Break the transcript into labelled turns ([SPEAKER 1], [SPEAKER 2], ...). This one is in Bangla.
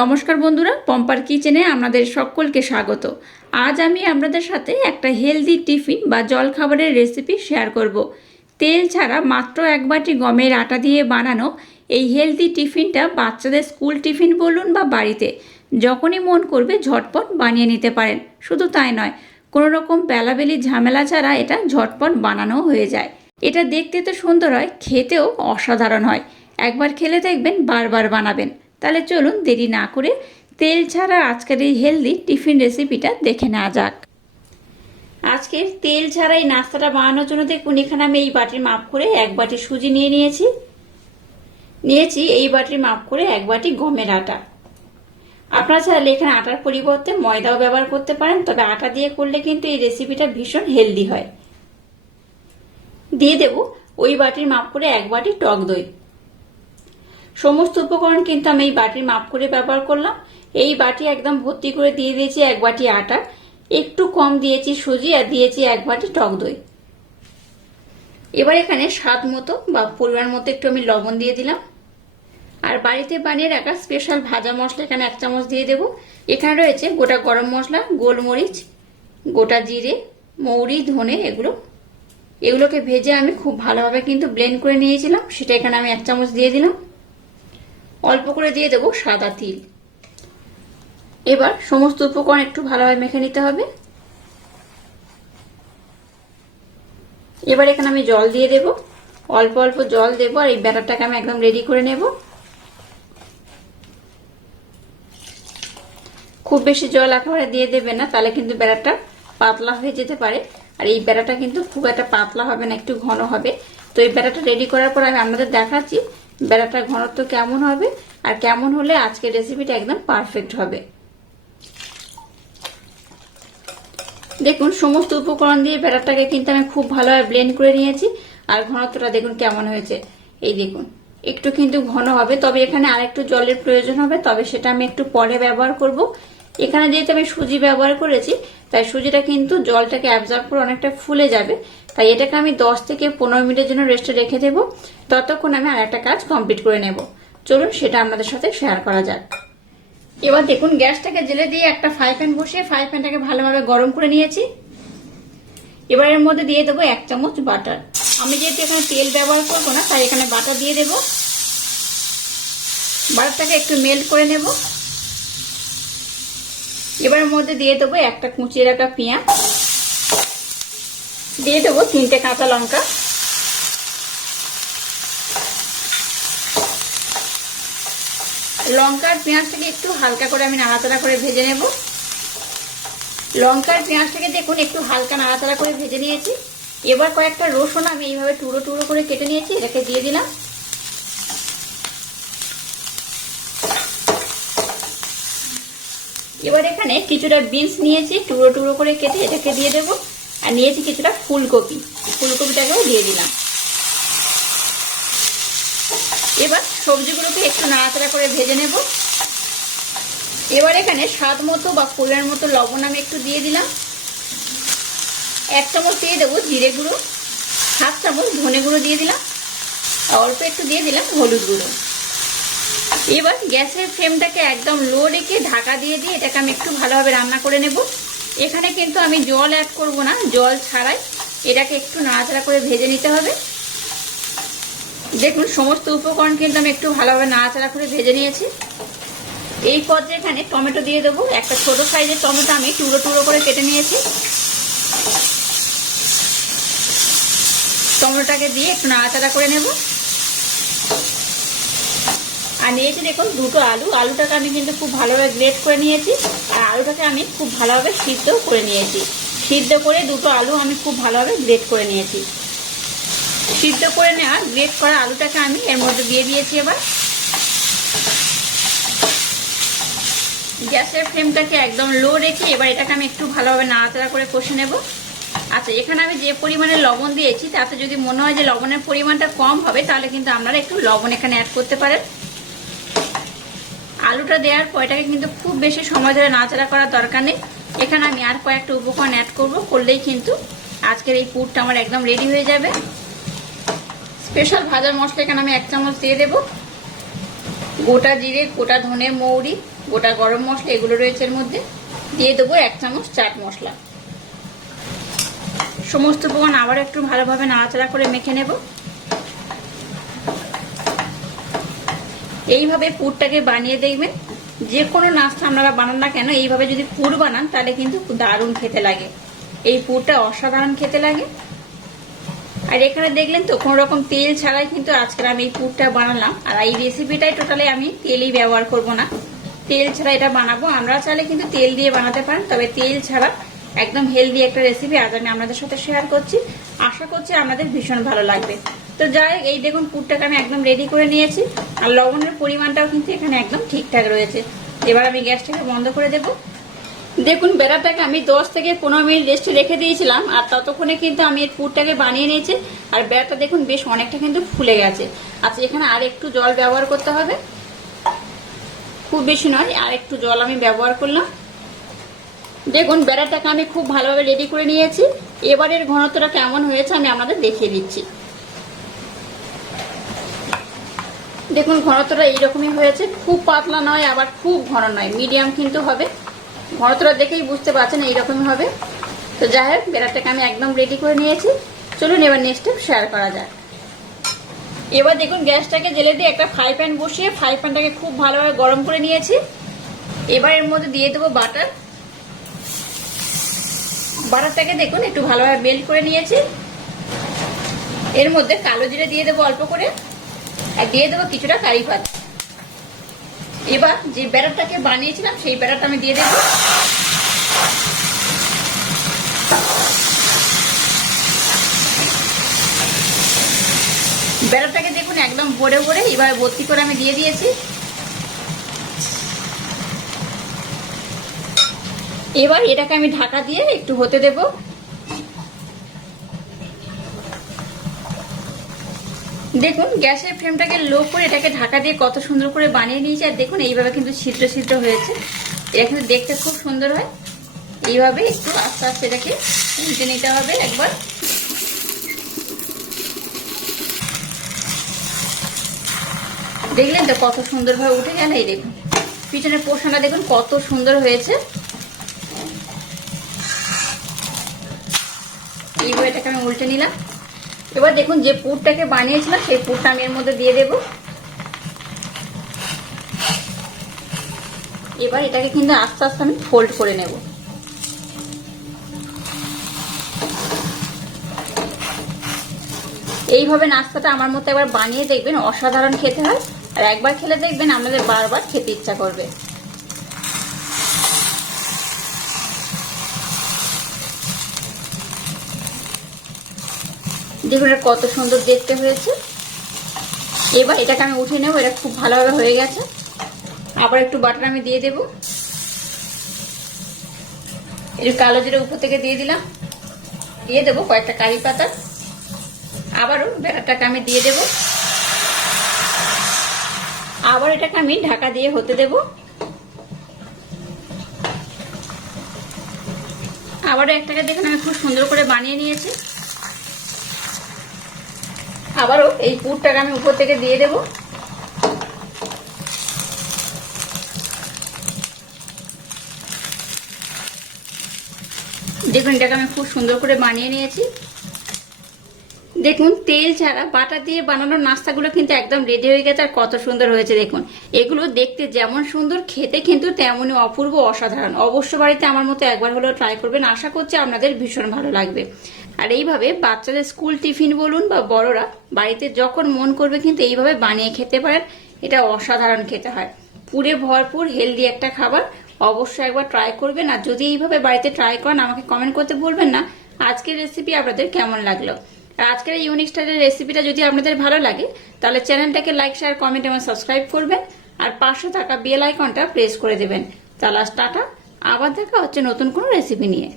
[SPEAKER 1] নমস্কার বন্ধুরা, পম্পার কিচেনে আপনাদের সকলকে স্বাগত। আজ আমি আপনাদের সাথে একটা হেলদি টিফিন বা জলখাবারের রেসিপি শেয়ার করব। তেল ছাড়া মাত্র এক বাটি গমের আটা দিয়ে বানানো এই হেলদি টিফিনটা বাচ্চাদের স্কুল টিফিন বলুন বা বাড়িতে, যখনই মন করবে ঝটপট বানিয়ে নিতে পারেন। শুধু তাই নয়, কোনো রকম বেলাবেলি ঝামেলা ছাড়া এটা ঝটপট বানানো হয়ে যায়। এটা দেখতে তো সুন্দর হয়, খেতেও অসাধারণ হয়। একবার খেলে দেখবেন বারবার বানাবেন। তাহলে চলুন দেরি না করে তেল ছাড়া আজকের এই হেলদি টিফিন রেসিপিটা দেখে নেওয়া যাক। আজকের তেল ছাড়া এই নাস্তাটা বানানোর জন্য দেখুন, এখানে আমি এই বাটির মাপ করে এক বাটি সুজি নিয়ে নিয়েছি। নিয়েছি এই বাটির মাপ করে এক বাটি গমের আটা। আপনারা চাইলে এখানে আটার পরিবর্তে ময়দাও ব্যবহার করতে পারেন, তবে আটা দিয়ে করলে কিন্তু এই রেসিপিটা ভীষণ হেলদি হয়। দিয়ে দেব ওই বাটির মাপ করে এক বাটি টক দই। সমস্ত উপকরণ কিন্তু আমি এই বাটির মাপ করে ব্যবহার করলাম। এই বাটি একদম ভর্তি করে দিয়ে দিয়েছি এক বাটি আটা, একটু কম দিয়েছি সুজি আর দিয়েছি এক বাটি টক দই। এবার এখানে স্বাদ মতো বা পরিমাণ মতো একটু আমি লবণ দিয়ে দিলাম। আর বাড়িতে বানিয়ে রাখা স্পেশাল ভাজা মশলা এখানে এক চামচ দিয়ে দেব। এখানে রয়েছে গোটা গরম মশলা, গোলমরিচ, গোটা জিরে, মৌরি, ধনে, এগুলো। এগুলোকে ভেজে আমি খুব ভালোভাবে কিন্তু ব্লেন্ড করে নিয়েছিলাম। সেটা এখানে আমি এক চামচ দিয়ে দিলাম। অল্প করে দিয়ে দেবো সাদা তিল। এবার সমস্ত উপকরণ একটু ভালোভাবে মেখে নিতে হবে। এবার এখানে আমি জল দিয়ে দেব। অল্প অল্প জল দেবো আর এই ব্যাটারটাকে আমি একদম রেডি করে নেব। খুব বেশি জল একেবারে দিয়ে দেবে না, তাহলে কিন্তু ব্যাটারটা পাতলা হয়ে যেতে পারে। আর এই ব্যাটাটা কিন্তু খুব একটা পাতলা হবে না, একটু ঘন হবে। তো এই ব্যাটাটা রেডি করার পর আমি আপনাদের দেখাচ্ছি বেড়াটার ঘনত্ব কেমন হবে আর কেমন হলে আজকের রেসিপিটা একদম পারফেক্ট হবে। দেখুন, সমস্ত উপকরণ দিয়ে বেড়াটাকে কিন্তু আমি খুব ভালোভাবে ব্লেন্ড করে নিয়েছি। আর ঘনত্বটা দেখুন কেমন হয়েছে। এই দেখুন, একটু কিন্তু ঘন হবে, তবে এখানে আর একটু জলের প্রয়োজন হবে, তবে সেটা আমি একটু পরে ব্যবহার করব। এখানে যেহেতু আমি সুজি ব্যবহার করেছি, তাই সুজিটা কিন্তু জলটাকে অ্যাবজর্ব করে অনেকটা ফুলে যাবে। তাই এটাকে আমি দশ থেকে পনেরো মিনিটের জন্য রেস্টে রেখে দেবো। ততক্ষণ আমি আর একটা কাজ কমপ্লিট করে নেব। চলুন সেটা আমাদের সাথে শেয়ার করা যাক। এবার দেখুন, গ্যাসটাকে জেলে দিয়ে একটা ফ্রাই প্যান বসিয়ে ফ্রাই প্যানটাকে ভালোভাবে গরম করে নিয়েছি। এবার এর মধ্যে দিয়ে দেবো এক চামচ বাটার আমি যেহেতু এখানে তেল ব্যবহার করব না, তাই এখানে বাটার দিয়ে দেবো। বাটারটাকে একটু মেল্ট করে নেব। এবার মধ্যে দিয়ে দেবো একটা কুচিয়ে রাখা পেঁয়াজ। দিয়ে দেবো তিনটে কাঁচা লঙ্কা। লঙ্কার পেঁয়াজটাকে একটু হালকা করে আমি নাড়াচাড়া করে ভেজে নেব। লঙ্কার পেঁয়াজটাকে দেখুন, একটু হালকা নাড়াচাড়া করে ভেজে নিয়েছি। এবার কয়েকটা রসুন আমি এইভাবে টুড়ো টুড়ো করে কেটে নিয়েছি, এটাকে দিয়ে দিলাম। এবার এখানে কিছুটা বিনস নিয়েছি টুড়ো টুড়ো করে কেটে এটাকে দিয়ে দেবো। আর নিয়েছি কিছুটা ফুলকপি। ফুলকপিটাকেও দিয়ে দিলাম। এবার সবজিগুলোকে একটু নাড়াচাড়া করে ভেজে নেব। এবার এখানে স্বাদ মতো বা ফুলের মতো লবণ আমি একটু দিয়ে দিলাম। এক চামচ দিয়ে দেবো জিরে গুঁড়ো সাত চামচ ধনে গুঁড়ো দিয়ে দিলাম। অল্প একটু দিয়ে দিলাম হলুদ গুঁড়ো। এবার গ্যাসের ফ্লেমটাকে একদম লো রেখে ঢাকা দিয়ে দিয়ে এটাকে আমি একটু ভালোভাবে রান্না করে নেব। এখানে কিন্তু আমি জল অ্যাড করব না, জল ছাড়াই এটাকে একটু নাড়াচাড়া করে ভেজে নিতে হবে। দেখুন, সমস্ত উপকরণ কিন্তু আমি একটু ভালোভাবে নাড়াচাড়া করে ভেজে নিয়েছি। এই পর্যায়ে এখানে টমেটো দিয়ে দেবো, একটা ছোট সাইজের টমেটো আমি টুড়ো টুড়ো করে কেটে নিয়েছি। টমেটোটাকে দিয়ে একটু নাড়াচাড়া করে নেব। আর নিয়েছি দেখুন দুটো আলু। আলুটাকে আমি কিন্তু খুব ভালোভাবে গ্রেট করে নিয়েছি। আর আলুটাকে আমি খুব ভালোভাবে সিদ্ধ করে নিয়েছি। সিদ্ধ করে দুটো আলু আমি খুব ভালোভাবে গ্রেট করে নিয়েছি। সিদ্ধ করে নেওয়া গ্রেট করা আলুটাকে আমি এর মধ্যে দিয়ে দিয়েছি এবার। গ্যাসের ফ্লেমটাকে একদম লো রেখে এবার এটাকে আমি একটু ভালোভাবে নাড়াচাড়া করে কষে নেব। আচ্ছা এখানে আমি যে পরিমাণে লবণ দিয়েছি, তাতে যদি মনে হয় যে লবণের পরিমাণটা কম হবে, তাহলে কিন্তু আপনারা একটু লবণ এখানে অ্যাড করতে পারেন। আলুটা দেওয়ার পর এটাকে কিন্তু খুব বেশি সময় ধরে নাড়াচাড়া করার দরকার নেই। এখানে আমি আর কয়েকটা উপকরণ অ্যাড করব, করলেই কিন্তু আজকের এই পুরটা আমার একদম রেডি হয়ে যাবে। স্পেশাল ভাজার মশলা এখানে আমি এক চামচ দিয়ে দেব। গোটা জিরে, গোটা ধনে, মৌরি, গোটা গরম মশলা এগুলো রয়েছে এর মধ্যে। দিয়ে দেবো এক চামচ চাট মশলা। সমস্ত উপকরণ আবার একটু ভালোভাবে নাড়াচাড়া করে মেখে নেব। এইভাবে পুরটাকে বানিয়ে দেখবেন। যে কোনো নাস্তা আপনারা বানান না কেন, এইভাবে যদি পুর বানান, তাহলে কিন্তু দারুণ খেতে লাগে। এই পুরটা অসাধারণ খেতে লাগে। আর এখানে দেখলেন তো, কোনো রকম তেল ছাড়াই কিন্তু আজকের আমি এই পুরটা বানালাম। আর এই রেসিপিটাই টোটালি আমি তেলই ব্যবহার করব না। তেল ছাড়া এটা বানাবো। আমরা চাইলে কিন্তু তেল দিয়ে বানাতে পারেন, তবে তেল ছাড়া একদম হেলদি একটা রেসিপি আজ আমি আপনাদের সাথে শেয়ার করছি। আশা করছি আপনাদের ভীষণ ভালো লাগবে। তো যাই এই দেখুন পুরটাকে আমি একদম রেডি করে নিয়েছি। আর লবণের পরিমাণটাও কিন্তু এখানে একদম ঠিকঠাক রয়েছে। এবার আমি গ্যাসটাকে বন্ধ করে দেবো। দেখুন, বেড়াটাকে আমি দশ থেকে পনেরো মিনিট রেস্টে রেখে দিয়েছিলাম, আর ততক্ষণে কিন্তু আমি এর পুরটাকে বানিয়ে নিয়েছি, আর বেড়াটা দেখুন বেশ অনেকটা কিন্তু ফুলে গেছে। আচ্ছা এখানে আর একটু জল ব্যবহার করতে হবে। খুব বেশি নয়, আর একটু জল আমি ব্যবহার করলাম। দেখুন, বেড়াটাকে আমি খুব ভালোভাবে রেডি করে নিয়েছি। এবারের ঘনত্বটা কেমন হয়েছে আমি আপনাদের দেখিয়ে দিচ্ছি। দেখুন, ঘনত্বটা এইরকমই হয়েছে। খুব পাতলা নয়, আবার খুব ঘন নয় মিডিয়াম কিন্তু হবে। ঘনত্বটা দেখেই বুঝতে পারছেন এইরকমই হবে। তো যাই হোক, বেড়াটাকে আমি একদম রেডি করে নিয়েছি। চলুন এবার নেক্সট শেয়ার করা যাক। এবার দেখুন, গ্যাসটাকে জেলে দিয়ে একটা ফ্রাই প্যান বসিয়ে ফ্রাই প্যানটাকে খুব ভালোভাবে গরম করে নিয়েছি। এবার এর মধ্যে দিয়ে দেবো বাটার বাটারটাকে দেখুন, একটু ভালোভাবে মেল্ট করে নিয়েছি। এর মধ্যে কালো জিরে দিয়ে দেবো অল্প করে। আর দিয়ে দেবো কিছুটা কারি পাতা এবার যে ব্যাটারটাকে বানিয়েছিলাম, সেই ব্যাটারটা আমি দিয়ে দেবো। ব্যাটারটাকে দেখুন একদম ভরে ভরে, এবার ভর্তি করে আমি দিয়ে দিয়েছি। এবার এটাকে আমি ঢাকা দিয়ে একটু হতে দেব। দেখুন, গ্যাসের ফ্লেমটাকে লো করে এটাকে ঢাকা দিয়ে কত সুন্দর করে বানিয়ে নিয়েছি, আর দেখুন এইভাবে কিন্তু ছিদ্র ছিদ্র হয়েছে। এটা কিন্তু দেখতে খুব সুন্দর হয়। এইভাবে একটু আস্তে আস্তে এটাকে উল্টে নিতে হবে একবার। দেখলেন তো কত সুন্দরভাবে উঠে গেল, এই দেখুন। পিছনের পোষণটা দেখুন কত সুন্দর হয়েছে। এইভাবে এটাকে আমি উল্টে নিলাম। এবার দেখুন যে পুরটাকে বানিয়েছিলাম, সেই পুরটা আমি এর মধ্যে দিয়ে দেব। এবার এটাকে কিন্তু আস্তে আস্তে আমি ফোল্ড করে নেব। এইভাবে নাস্তাটা আমার মতো একবার বানিয়ে দেখবেন, অসাধারণ খেতে হয়। আর একবার খেলে দেখবেন আমাদের বারবার খেতে ইচ্ছা করবে। দেখুন এটা কত সুন্দর দেখতে হয়েছে। এবার এটাকে আমি উঠে নেব, এটা খুব ভালোভাবে হয়ে গেছে। আবার একটু বাটার আমি দিয়ে দেব। একটু কালো জিরে উপর থেকে দিয়ে দিলাম। দিয়ে দেবো কয়েকটা কারি পাতা। আবারও ব্যাটারটাকে আমি দিয়ে দেব। আবার এটাকে আমি ঢাকা দিয়ে হতে দেব। আবারও একটাকে দেখুন আমি খুব সুন্দর করে বানিয়ে নিয়েছি। আবারও এই পুরটাকে আমি উপর থেকে দিয়ে দেব। দেখুন এটাকে আমি খুব সুন্দর করে বানিয়ে নিয়েছি। দেখুন, তেল ছাড়া বাটা দিয়ে বানানোর নাস্তাগুলো কিন্তু একদম রেডি হয়ে গেছে আর কত সুন্দর হয়েছে দেখুন। এগুলো দেখতে যেমন সুন্দর, খেতে কিন্তু তেমনই অপূর্ব অসাধারণ। অবশ্য বাড়িতে আমার মতো একবার হলেও ট্রাই করবেন। আশা করছি আপনাদের ভীষণ ভালো লাগবে। আর এইভাবে বাচ্চাদের স্কুল টিফিন বলুন বা বড়রা বাড়িতে যখন মন করবে কিন্তু এইভাবে বানিয়ে খেতে পারেন। এটা অসাধারণ খেতে হয়। পুরে ভরপুর হেলদি একটা খাবার অবশ্যই একবার ট্রাই করবেন। আর যদি এইভাবে বাড়িতে ট্রাই করেন, আমাকে কমেন্ট করতে বলবেন না। আজকের রেসিপি আপনাদের কেমন লাগল? আর আজকের ইউনিক স্টাইলের রেসিপিটা যদি আপনাদের ভালো লাগে, তাহলে চ্যানেলটাকে লাইক শেয়ার কমেন্ট এবং সাবস্ক্রাইব করবেন। আর পাশে থাকা বেল আইকনটা প্রেস করে দেবেন। তাহলে টাটা। আবার দেখা হচ্ছে নতুন কোনো রেসিপি নিয়ে।